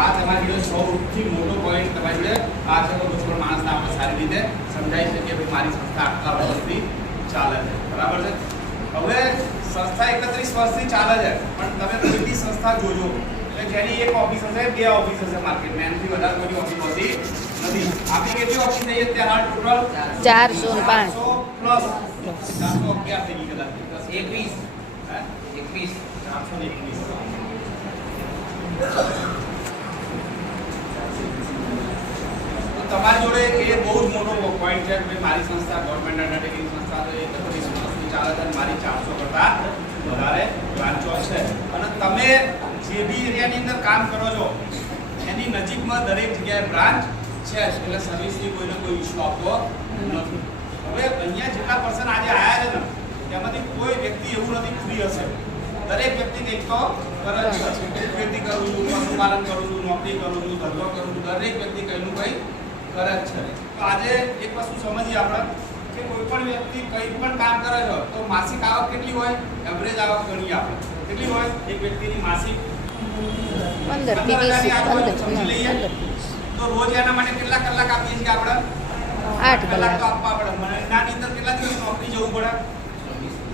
આ તમારી જોડે સૌથી મોટો પોઈન્ટ તમારી જોડે આ છે તો કોઈ માણસને આપણે સારી રીતે સમજાવી શકીએ કે મારી સંસ્થા આટલા વર્ષથી ચાલે છે, બરાબર છે. હવે સંસ્થા 31 વર્ષથી ચાલે છે, પણ તમે કોઈ બી સંસ્થા જોજો કે જેની એક ઓફિસ હશે, બે ઓફિસ હશે માર્કેટમાં, એનાથી વધારે કોઈ ઓફિસ હોતી નથી. આપણી કેટલી ઓફિસ થઈ અત્યારે ટોટલ 405 પ્લસ 411 થઈ ગઈ કદાચ 21 તમારી જોડે એ બહુ જ મોટો પોઈન્ટ છે કે મારી સંસ્થા ગવર્મેન્ટ અંડરટેકિંગ સંસ્થા છે, 31 વર્ષથી ચાલે છે અને મારી 400 કરતા વધારે બ્રાન્ચો છે. અને તમે જે બી એરિયાની અંદર કામ કરો છો એની નજીકમાં દરેક જગ્યાએ બ્રાન્ચ છે, એટલે સર્વિસની કોઈને કોઈ ઇશ્યુ આવતો નથી. હવે અહીંયા જેટલા પર્સન આજે આવ્યા છે ને તેમાંથી કોઈ વ્યક્તિ એવું નથી ફ્રી હશે. દરેક વ્યક્તિ કંઈક તો કરે જ છે. ખેતી કરું છું, પશુપાલન કરું છું, નોકરી કરું છું, ધંધો કરું છું, દરેક વ્યક્તિ કંઈનું કંઈ કરે જ છે. તો આજે એક વસ્તુ સમજીએ આપણે કે કોઈ પણ વ્યક્તિ કંઈ પણ કામ કરે છે તો માસિક આવક કેટલી હોય? એવરેજ આવક ગણીએ આપણે કેટલી હોય એક વ્યક્તિની માસિક? 15 થી 20 તો રોજ એના માટે કેટલા કલાક આપીએ છીએ આપણે? 8 કલાક તો કલાક આપવા પડે. મહિનાની અંદર કેટલા દિવસ નોકરી જવું પડે?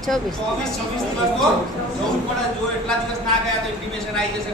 24 24 26 દિવસ તો જવું જ પડે. જો એટલા દિવસ ના ગયા તો ઇન્ટિમેશન આવી જશે.